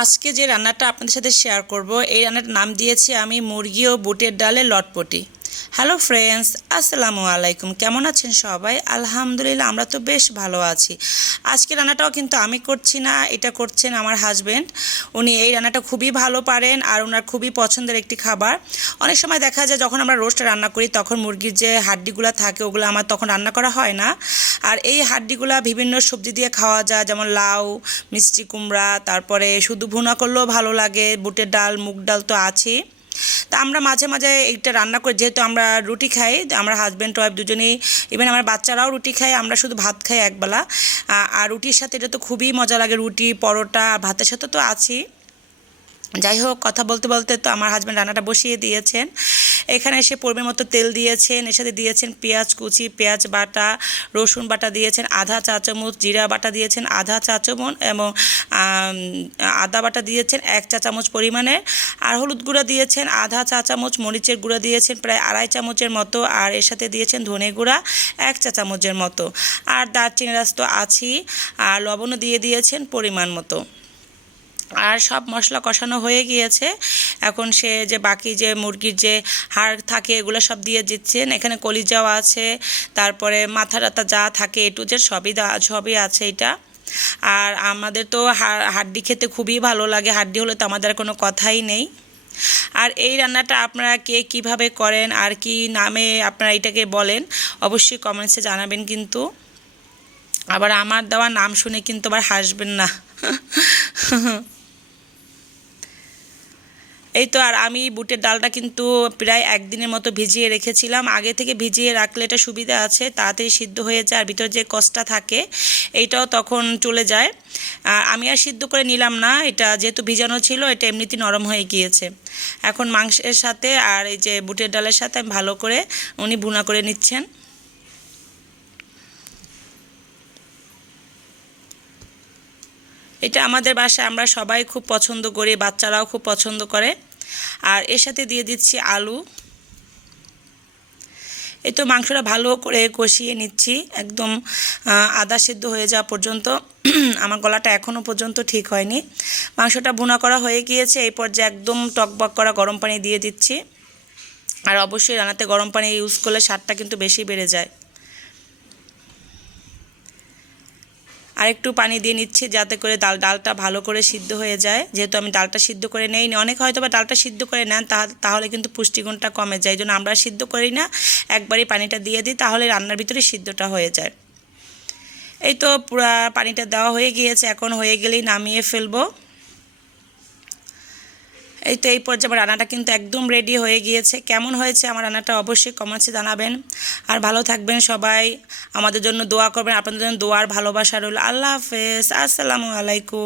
আজকে যে রান্নাটা আপনাদের সাথে শেয়ার করব, এই রান্নাটার নাম দিয়েছি আমি মুরগি ও বুটের ডালে লটপটি। হ্যালো ফ্রেন্ডস আসসালামু আলাইকুম। কেমন আছেন সবাই? আলহামদুলিল্লাহ, আমরা তো বেশ ভালো আছি। আজকে রান্নাটাও কিন্তু আমি করছি না, এটা করছেন আমার হাজব্যান্ড উনি এই রান্নাটা খুবই ভালো পারেন আর ওনার খুবই পছন্দের একটি খাবার। অনেক সময় দেখা যায় যখন আমরা রোস্ট রান্না করি, তখন মুরগির যে হাড্ডিগুলো থাকে, ওগুলো আমার তখন রান্না করা হয় না। আর এই হাড্ডিগুলো বিভিন্ন সবজি দিয়ে খাওয়া যায়, যেমন লাউ, মিষ্টি কুমড়া, তারপরে শুধু ভুনা করলেও ভালো লাগে, বুটের ডাল, মুগ ডাল তো আছেই। তা আমরা মাঝে মাঝে এইটা রান্না করি, যেহেতু আমরা রুটি খাই, আমরা হাজব্যান্ড ওয়াইফ দুজনেই ইভেন আমার বাচ্চারাও রুটি খাই আমরা শুধু ভাত খাই একবেলা। আর রুটির সাথে এটা তো খুবই মজা লাগে, রুটি, পরোটা ভাতের সাথে তো আছেই। যাই হোক, কথা বলতে বলতে তো আমার হাজব্যান্ড রান্নাটা বসিয়ে দিয়েছেন। এখানে এসে পরিমাণ মতো তেল দিয়েছেন, এর সাথে দিয়েছেন পেঁয়াজ কুচি, পেঁয়াজ বাটা, রসুন বাটা দিয়েছেন, আধা চা চামচ, জিরা বাটা দিয়েছেন, আধা চা চামচ এবং আদা বাটা দিয়েছেন এক চা চামচ পরিমাণে। আর হলুদ গুঁড়া দিয়েছেন, আধা চা চামচ, মরিচের গুঁড়া দিয়েছেন প্রায় আড়াই চামচের মতো। আর এর সাথে দিয়েছেন ধনে গুঁড়া এক চা চামচের মতো। আর দারচিনি রাস তো আছেই, আর লবণও দিয়ে দিয়েছেন পরিমাণ মতো। আর সব মশলা কষানো হয়ে গিয়েছে। এখন সে যে বাকি যে মুরগির যে হাড় থাকে, এগুলো সব দিয়ে দিচ্ছেন। এখানে কলিজাও আছে, তারপরে মাথা টাথা যা থাকে এটু যে সবই সবই আছে এটা। আর আমাদের তো হাড্ডি খেতে খুবই ভালো লাগে। হাড্ডি হলে তো আমাদের কোনো কথাই নেই। আর এই রান্নাটা আপনারা কে কীভাবে করেন, আর কি নামে আপনারা এটাকে বলেন, অবশ্যই কমেন্টসে জানাবেন কিন্তু। আবার আমার দেওয়া নাম শুনে কিন্তু আবার হাসবেন না। এই তো আর আমি বুটের ডালটা কিন্তু প্রায় একদিনের মতো ভিজিয়ে রেখেছিলাম। আগে থেকে ভিজিয়ে রাখলে এটা সুবিধা আছে, তাড়াতাড়ি সিদ্ধ হয়ে যায়, আর ভিতরে যে কষটা থাকে, এইটাও তখন চলে যায়। আর আমি আর সিদ্ধ করে নিলাম না, এটা যেহেতু ভিজানো ছিল, এটা এমনিতেই নরম হয়ে গিয়েছে। এখন মাংসের সাথে আর এই যে বুটের ডালের সাথে ভালো করে, উনি ভুনা করে নিচ্ছেন। এটা আমাদের বাসায় আমরা সবাই খুব পছন্দ করি, বাচ্চারাও খুব পছন্দ করে। আর এর সাথে দিয়ে দিচ্ছি আলু। এই তো মাংসটা ভালো করে কষিয়ে নিচ্ছি, একদম আদা সিদ্ধ হয়ে যাওয়া পর্যন্ত। আমার গলাটা এখনও পর্যন্ত ঠিক হয়নি। মাংসটা ভুনা করা হয়ে গিয়েছে, এই পর্যায়ে একদম টকবক করা গরম পানি দিয়ে দিচ্ছি। আর অবশ্যই রান্নাতে গরম পানি ইউজ করলে স্বাদটা কিন্তু বেশি বেড়ে যায়। আর একটু পানি দিয়ে নিচ্ছি যাতে করে ডাল, ডালটা ভালো করে সিদ্ধ হয়ে যায়। যেহেতু আমি ডালটা সিদ্ধ করে নেই অনেক হয়তো বা ডালটা সিদ্ধ করে নেন তাহলে কিন্তু পুষ্টিগুণটা কমে যায়। এই জন্য আমরা সিদ্ধ করি না, একবারই পানিটা দিয়ে দিই, তাহলে রান্নার ভিতরে সিদ্ধটা হয়ে যায়। এই তো পুরা পানিটা দেওয়া হয়ে গিয়েছে, এখন হয়ে গেলেই নামিয়ে ফেলব। এই তো এই পর্যায়ে আমার রান্নাটা কিন্তু একদম রেডি হয়ে গিয়েছে। কেমন হয়েছে আমার রান্নাটা অবশ্যই কমেন্টসে জানাবেন। আর ভালো থাকবেন সবাই। আমাদের জন্য দোয়া করবেন। আপনাদের জন্য দোয়ার ভালোবাসা রইল। আল্লাহ হাফেজ। আসসালামু আলাইকুম।